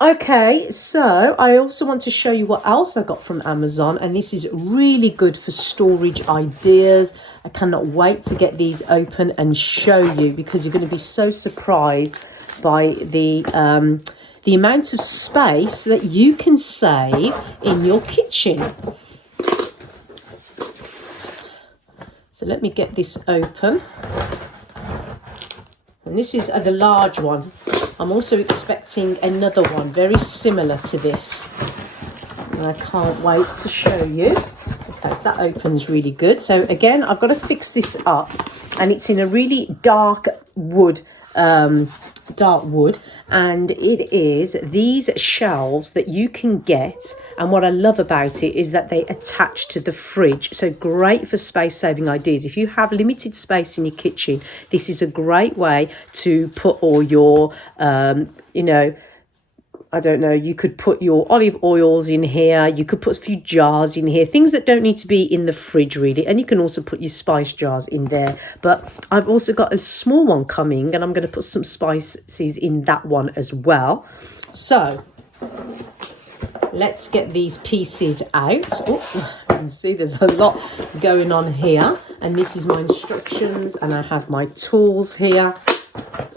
Okay, so I also want to show you what else I got from Amazon, and this is really good for storage ideas. I cannot wait to get these open and show you, because you're going to be so surprised by the amount of space that you can save in your kitchen. So let me get this open. And this is the large one. I'm also expecting another one very similar to this. And I can't wait to show you. Okay, so that opens really good. So again, I've got to fix this up. And it's in a really dark wood, and it is these shelves that you can get, and what I love about it is that they attach to the fridge, so great for space saving ideas. If you have limited space in your kitchen, this is a great way to put all your I don't know, you could put your olive oils in here, you could put a few jars in here, things that don't need to be in the fridge really, and you can also put your spice jars in there. But I've also got a small one coming, and I'm going to put some spices in that one as well. So let's get these pieces out. Oh, you can see there's a lot going on here, and this is my instructions, and I have my tools here.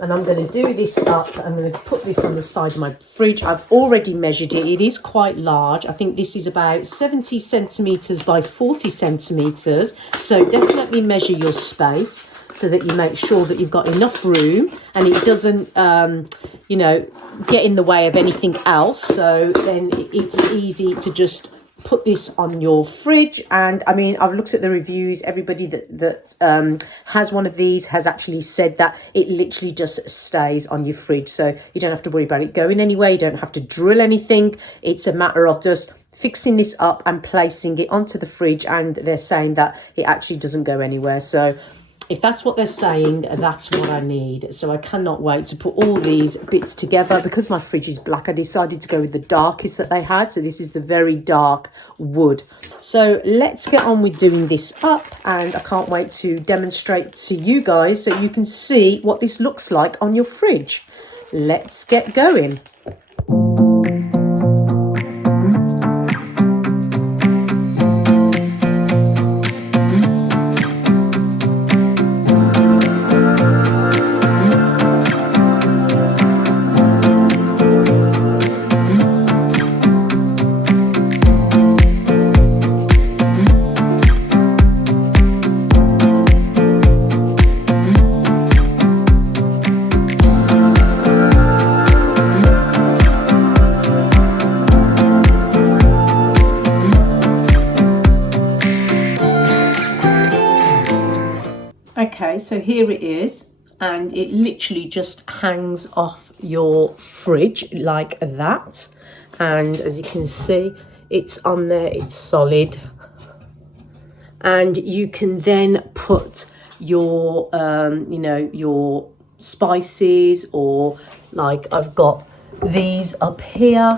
And I'm going to do this up. I'm going to put this on the side of my fridge. I've already measured it. It is quite large. I think this is about 70 centimetres by 40 centimetres. So definitely measure your space so that you make sure that you've got enough room and it doesn't, get in the way of anything else. So then it's easy to just put this on your fridge. And I mean, I've looked at the reviews. Everybody that has one of these has actually said that it literally just stays on your fridge, so you don't have to worry about it going anywhere. You don't have to drill anything. It's a matter of just fixing this up and placing it onto the fridge, and they're saying that it actually doesn't go anywhere. So if that's what they're saying, that's what I need. So I cannot wait to put all these bits together. Because my fridge is black, I decided to go with the darkest that they had. So this is the very dark wood. So let's get on with doing this up. And I can't wait to demonstrate to you guys so you can see what this looks like on your fridge. Let's get going. Okay, so here it is, and it literally just hangs off your fridge like that. And as you can see, it's on there, it's solid. And you can then put your, your spices, or like I've got these up here,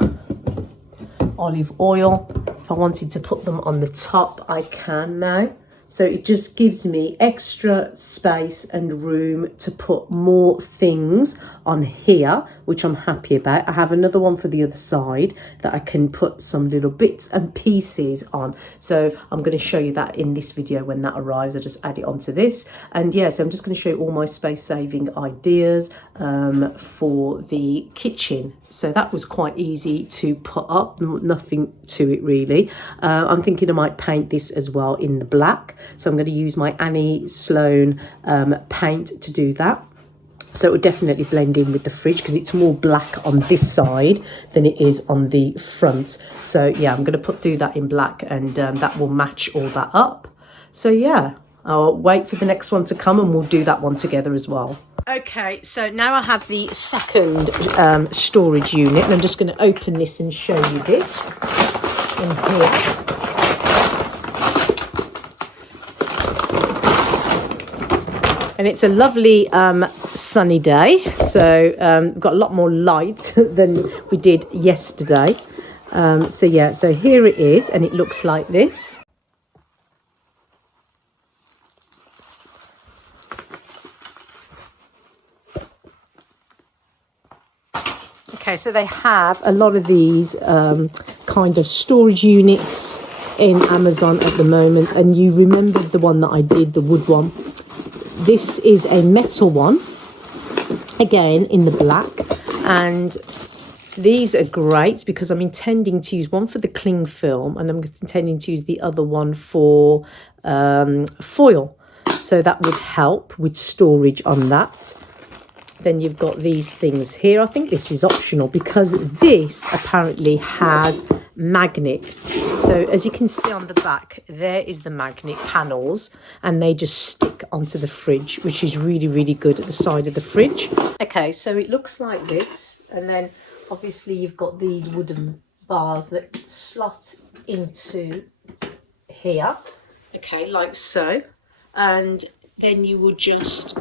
olive oil. If I wanted to put them on the top, I can now. So it just gives me extra space and room to put more things on here, which I'm happy about. I have another one for the other side that I can put some little bits and pieces on. So I'm going to show you that in this video when that arrives. I just add it onto this. And yeah, so I'm just going to show you all my space saving ideas for the kitchen. So that was quite easy to put up, nothing to it really. I'm thinking I might paint this as well in the black. So I'm going to use my Annie Sloan paint to do that. So it will definitely blend in with the fridge because it's more black on this side than it is on the front. So yeah, I'm going to do that in black, and that will match all that up. So yeah, I'll wait for the next one to come and we'll do that one together as well. Okay, so now I have the second storage unit, and I'm just going to open this and show you this in here. And it's a lovely sunny day, so we've got a lot more light than we did yesterday. So yeah, so here it is, and it looks like this. Okay, so they have a lot of these kind of storage units in Amazon at the moment, and you remembered the one that I did, the wood one. This is a metal one, again in the black, and these are great because I'm intending to use one for the cling film and I'm intending to use the other one for foil, so that would help with storage on that. Then you've got these things here. I think this is optional because this apparently has magnet. So as you can see on the back, there is the magnet panels, and they just stick onto the fridge, which is really, really good at the side of the fridge. Okay, so it looks like this, and then obviously you've got these wooden bars that slot into here, okay, like so, and then you will just,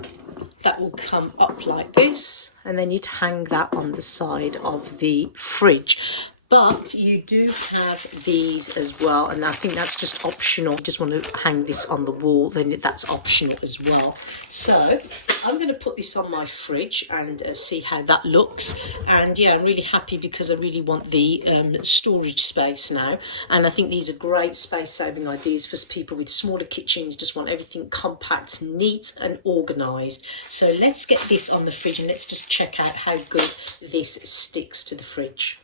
that will come up like this, and then you'd hang that on the side of the fridge. But you do have these as well, and I think that's just optional. You just want to hang this on the wall, then that's optional as well. So I'm going to put this on my fridge and see how that looks. And yeah, I'm really happy because I really want the storage space now, and I think these are great space saving ideas for people with smaller kitchens, just want everything compact, neat and organized. So let's get this on the fridge and let's just check out how good this sticks to the fridge.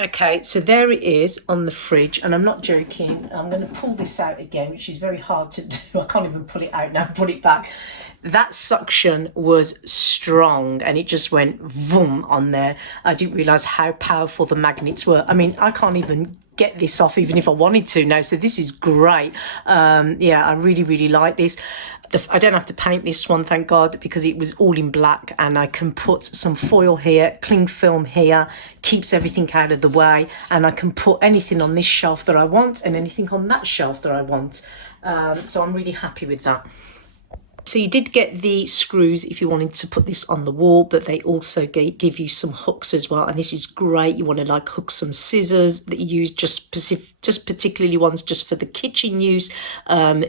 Okay, so there it is on the fridge, and I'm not joking. I'm going to pull this out again, which is very hard to do. I can't even pull it out now, put it back. That suction was strong, and it just went vroom on there. I didn't realise how powerful the magnets were. I mean, I can't even get this off even if I wanted to now, so this is great. Yeah, I really, really like this. I don't have to paint this one, thank God, because it was all in black, and I can put some foil here, cling film here, keeps everything out of the way, and I can put anything on this shelf that I want and anything on that shelf that I want. So I'm really happy with that. So you did get the screws if you wanted to put this on the wall, but they also give you some hooks as well, and this is great. You want to like hook some scissors that you use just particularly ones just for the kitchen use.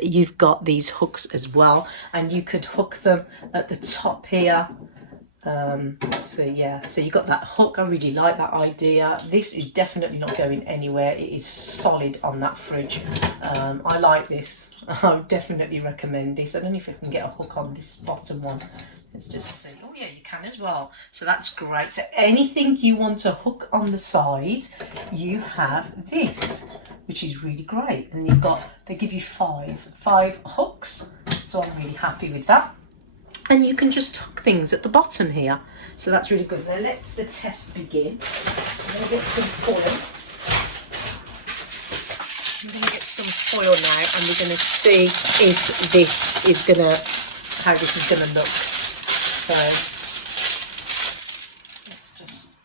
You've got these hooks as well, and you could hook them at the top here. So yeah, so you got that hook. I really like that idea. This is definitely not going anywhere. It is solid on that fridge. I like this. I would definitely recommend this. I don't know if I can get a hook on this bottom one. Let's just see. Oh yeah, you can as well. So that's great. So anything you want to hook on the side, you have this, which is really great. And you've got, they give you five hooks. So I'm really happy with that. And you can just hook things at the bottom here. So that's really good. Now let the test begin. I'm going to get some foil. I'm going to get some foil now, and we're going to see if this is going to, how this is going to look. So let's just...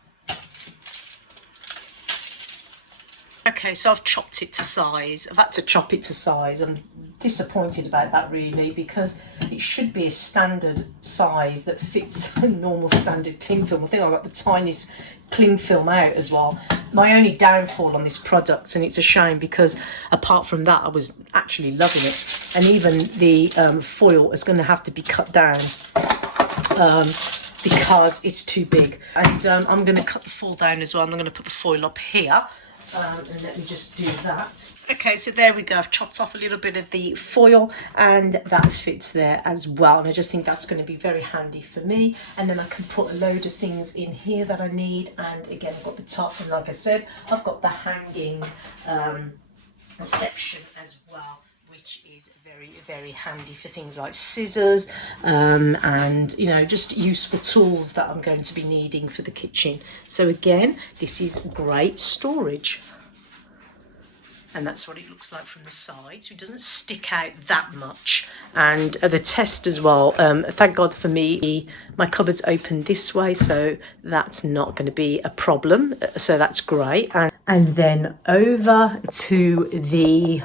Okay, so I've chopped it to size. I've had to chop it to size. I'm disappointed about that really, because it should be a standard size that fits a normal standard cling film. I think I've got the tiniest cling film out as well. My only downfall on this product, and it's a shame because apart from that I was actually loving it, and even the foil is going to have to be cut down because it's too big. And I'm going to cut the foil down as well. I'm going to put the foil up here. And let me just do that. Okay, so there we go. I've chopped off a little bit of the foil, and that fits there as well. And I just think that's going to be very handy for me. And then I can put a load of things in here that I need. And again, I've got the top, and like I said, I've got the hanging section as well, which is very, very handy for things like scissors and, you know, just useful tools that I'm going to be needing for the kitchen. So again, this is great storage. And that's what it looks like from the side, so it doesn't stick out that much. And the test as well, thank God for me, my cupboard's open this way, so that's not going to be a problem, so that's great. And then over to the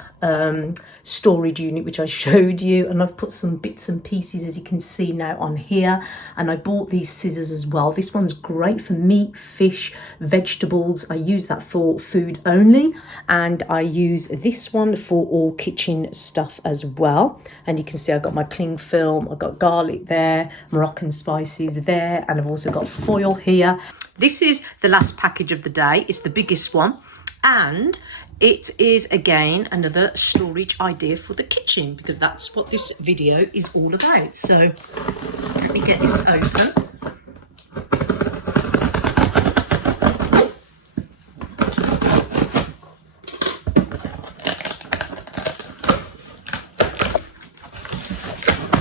storage unit, which I showed you, and I've put some bits and pieces, as you can see now, on here. And I bought these scissors as well. This one's great for meat, fish, vegetables. I use that for food only, and I use this one for all kitchen stuff as well. And you can see I've got my cling film, I've got garlic there, Moroccan spices there, and I've also got foil here. This is the last package of the day. It's the biggest one. And it is, again, another storage idea for the kitchen, because that's what this video is all about. So let me get this open.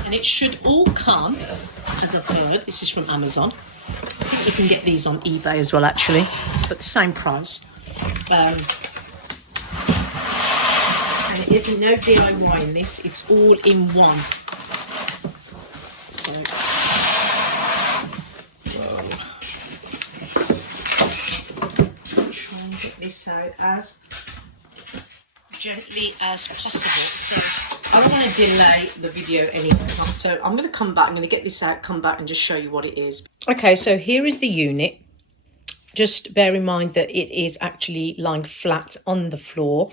And it should all come, as I've heard, this is from Amazon. I think you can get these on eBay as well, actually, but the same price. And it isn't no DIY in this, it's all in one. So, try and get this out as gently as possible. So I don't want to delay the video anymore. So I'm going to come back, I'm going to get this out, come back and just show you what it is. Okay, so here is the unit. Just bear in mind that it is actually lying flat on the floor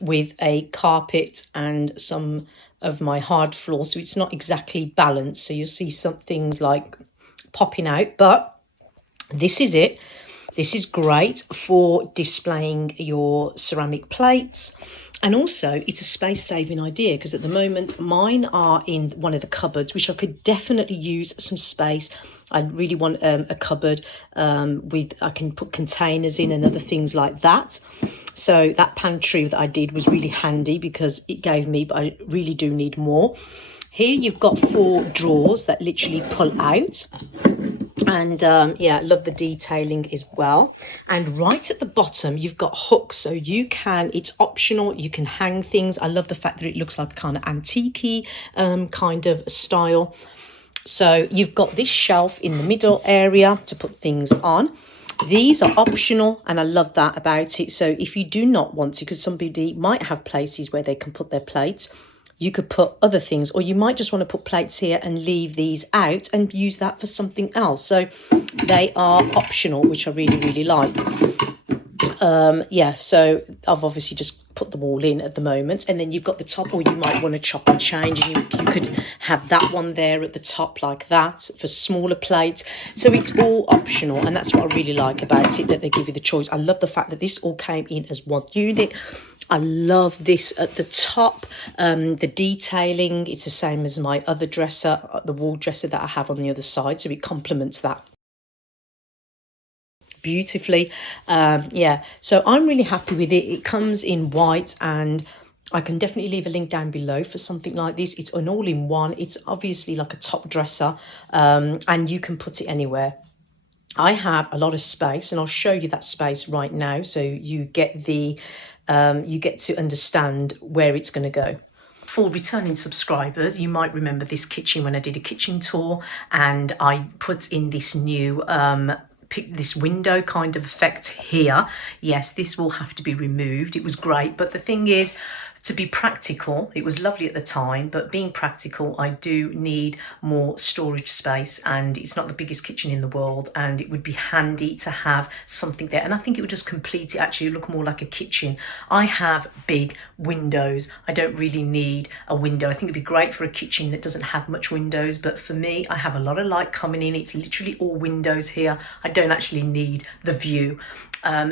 with a carpet and some of my hard floor, so it's not exactly balanced. So you'll see some things like popping out, but this is it. This is great for displaying your ceramic plates. And also, it's a space-saving idea, because at the moment, mine are in one of the cupboards, which I could definitely use some space. I really want a cupboard with, I can put containers in and other things like that. So that pantry that I did was really handy because it gave me, but I really do need more. Here you've got 4 drawers that literally pull out. And yeah, I love the detailing as well. And right at the bottom, you've got hooks. So you can, it's optional, you can hang things. I love the fact that it looks like kind of antique-y kind of style. So you've got this shelf in the middle area to put things on. These are optional, and I love that about it. So if you do not want to, because somebody might have places where they can put their plates, you could put other things, or you might just want to put plates here and leave these out and use that for something else. So they are optional, which I really, really like. Yeah, so I've obviously just put them all in at the moment. And then you've got the top, or you might want to chop and change, and you could have that one there at the top like that for smaller plates. So it's all optional, and that's what I really like about it, that they give you the choice. I love the fact that this all came in as one unit. I love this at the top, the detailing. It's the same as my other dresser, the wall dresser that I have on the other side, so it complements that beautifully. Yeah, so I'm really happy with it. It comes in white, and I can definitely leave a link down below for something like this. It's an all-in-one. It's obviously like a top dresser, and you can put it anywhere. I have a lot of space, and I'll show you that space right now, so you get the you get to understand where it's going to go. For returning subscribers, you might remember this kitchen when I did a kitchen tour, and I put in this new this window kind of effect here. Yes, this will have to be removed. It was great, but the thing is, to be practical, it was lovely at the time, but being practical, I do need more storage space, and it's not the biggest kitchen in the world, and it would be handy to have something there. And I think it would just complete it, actually look more like a kitchen. I have big windows. I don't really need a window. I think it'd be great for a kitchen that doesn't have much windows, but for me, I have a lot of light coming in. It's literally all windows here. I don't actually need the view.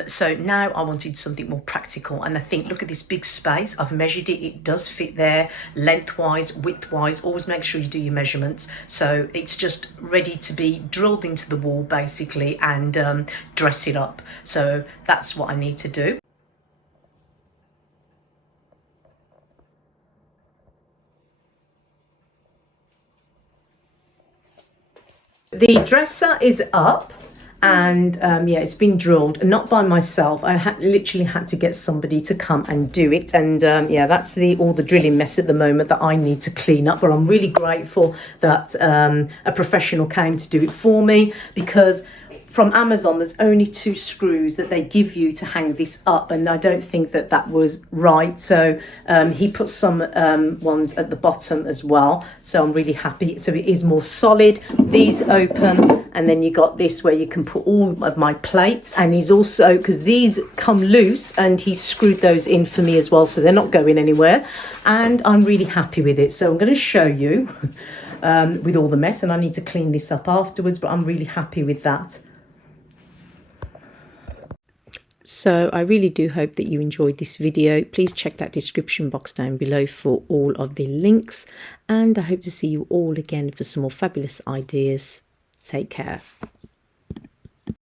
So now I wanted something more practical, and I think, look at this big space. I've measured it, it does fit there, lengthwise, widthwise. Always make sure you do your measurements, so it's just ready to be drilled into the wall basically, and dress it up. So that's what I need to do. The dresser is up, and yeah, it's been drilled, not by myself. I literally had to get somebody to come and do it, and yeah, that's all the drilling mess at the moment that I need to clean up. But I'm really grateful that a professional came to do it for me, because from Amazon, there's only 2 screws that they give you to hang this up, and I don't think that that was right. So he put some ones at the bottom as well, so I'm really happy. So it is more solid. These open, and then you got this where you can put all of my plates, and he's also, because these come loose, and he's screwed those in for me as well, so they're not going anywhere, and I'm really happy with it. So I'm going to show you with all the mess, and I need to clean this up afterwards, but I'm really happy with that. So I really do hope that you enjoyed this video. Please check that description box down below for all of the links, and I hope to see you all again for some more fabulous ideas. Take care.